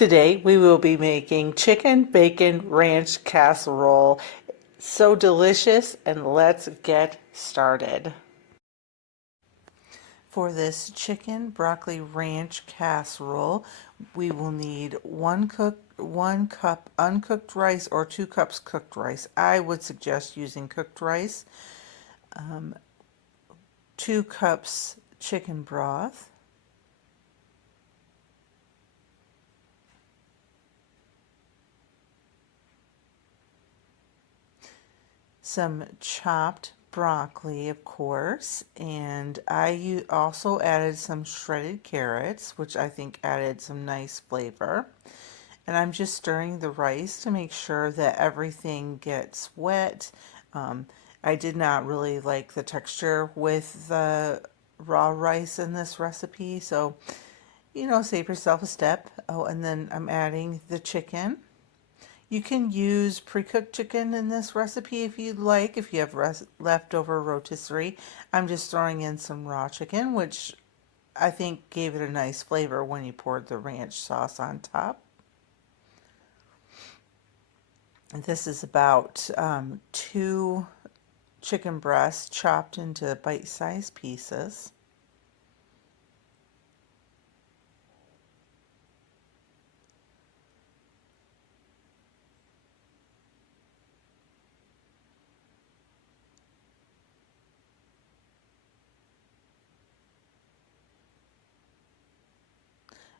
Today we will be making chicken bacon ranch casserole. So delicious, and let's get started. For this chicken broccoli ranch casserole, we will need one cup uncooked rice or 2 cups cooked rice. I would suggest using cooked rice. 2 cups chicken broth, some chopped broccoli, of course, and I also added some shredded carrots, which I think added some nice flavor. And I'm just stirring the rice to make sure that everything gets wet. I did not really like the texture with the raw rice in this recipe, so save yourself a step. Oh, and then I'm adding the chicken. You can use pre-cooked chicken in this recipe if you'd like, if you have leftover rotisserie. I'm just throwing in some raw chicken, which I think gave it a nice flavor when you poured the ranch sauce on top. And this is about 2 chicken breasts chopped into bite-sized pieces.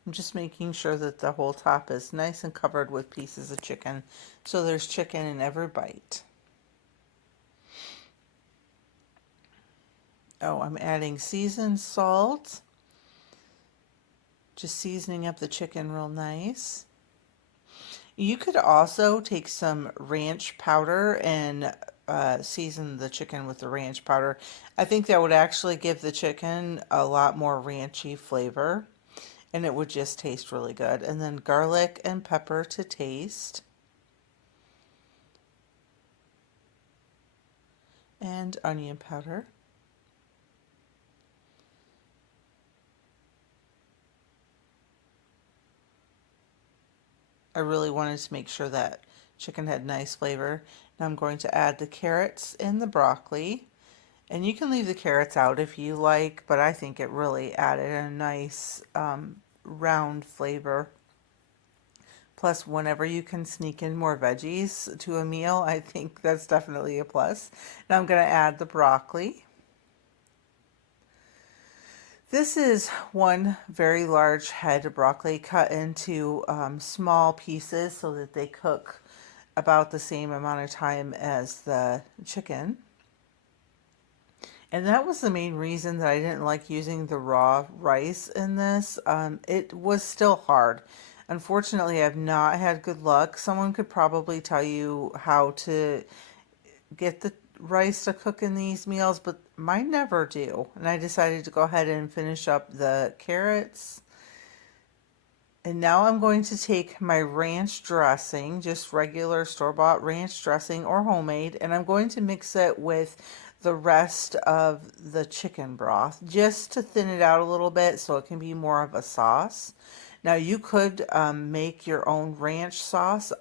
I'm just making sure that the whole top is nice and covered with pieces of chicken, so there's chicken in every bite. Oh, I'm adding seasoned salt, just seasoning up the chicken real nice. You could also take some ranch powder and season the chicken with the ranch powder. I think that would actually give the chicken a lot more ranchy flavor, and it would just taste really good. And then garlic and pepper to taste. And onion powder. I really wanted to make sure that chicken had nice flavor. Now I'm going to add the carrots and the broccoli. And you can leave the carrots out if you like, but I think it really added a nice round flavor. Plus, whenever you can sneak in more veggies to a meal, I think that's definitely a plus. Now I'm going to add the broccoli. This is one very large head of broccoli cut into small pieces so that they cook about the same amount of time as the chicken. And that was the main reason that I didn't like using the raw rice in this. It was still hard. Unfortunately, I've not had good luck. Someone could probably tell you how to get the rice to cook in these meals, but mine never do. And I decided to go ahead and finish up the carrots. And now I'm going to take my ranch dressing, just regular store-bought ranch dressing or homemade, and I'm going to mix it with the rest of the chicken broth just to thin it out a little bit so it can be more of a sauce. Now you could make your own ranch sauce,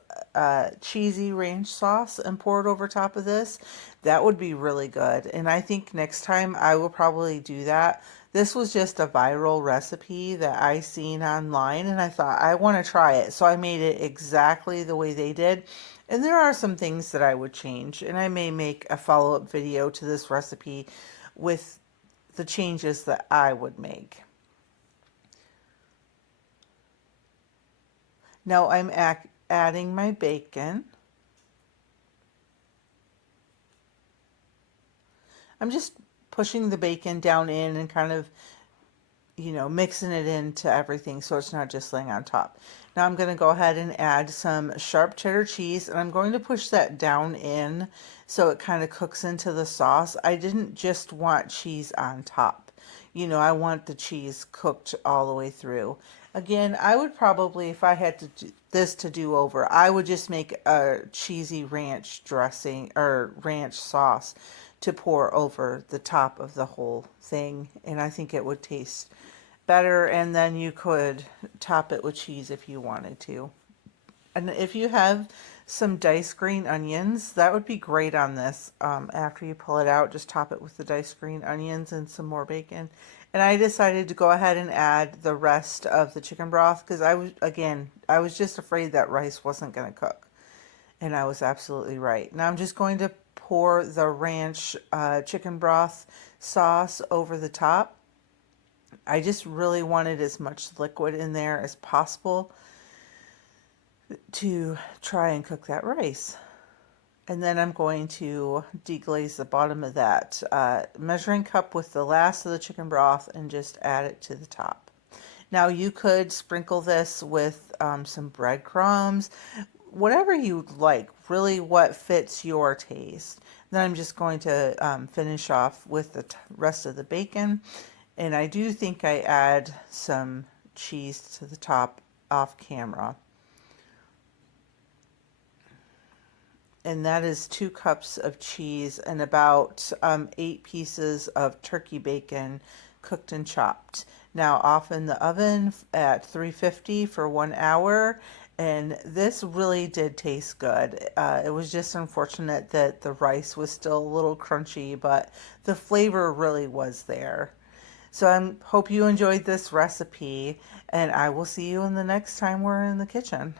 cheesy ranch sauce, and pour it over top of this. That would be really good. And I think next time I will probably do that. This was just a viral recipe that I seen online, and I thought I want to try it. So I made it exactly the way they did. And there are some things that I would change, and I may make a follow-up video to this recipe with the changes that I would make. Now I'm adding my bacon. I'm just pushing the bacon down in and kind of, mixing it into everything so it's not just laying on top. Now I'm going to go ahead and add some sharp cheddar cheese, and I'm going to push that down in so it kind of cooks into the sauce. I didn't just want cheese on top. I want the cheese cooked all the way through. Again, I would probably, if I had to do this to do over, I would just make a cheesy ranch dressing or ranch sauce to pour over the top of the whole thing, and I think it would taste better, and then you could top it with cheese if you wanted to. And if you have some diced green onions, that would be great on this. After you pull it out, just top it with the diced green onions and some more bacon. And I decided to go ahead and add the rest of the chicken broth because I was just afraid that rice wasn't going to cook. And I was absolutely right. Now I'm just going to pour the ranch chicken broth sauce over the top. I just really wanted as much liquid in there as possible to try and cook that rice. And then I'm going to deglaze the bottom of that measuring cup with the last of the chicken broth and just add it to the top. Now you could sprinkle this with some breadcrumbs, whatever you like, really what fits your taste. Then I'm just going to finish off with the rest of the bacon. And I do think I add some cheese to the top off camera. And that is 2 cups of cheese and about 8 pieces of turkey bacon cooked and chopped. Now off in the oven at 350 for 1 hour, and this really did taste good. It was just unfortunate that the rice was still a little crunchy, but the flavor really was there. So I hope you enjoyed this recipe, and I will see you in the next time we're in the kitchen.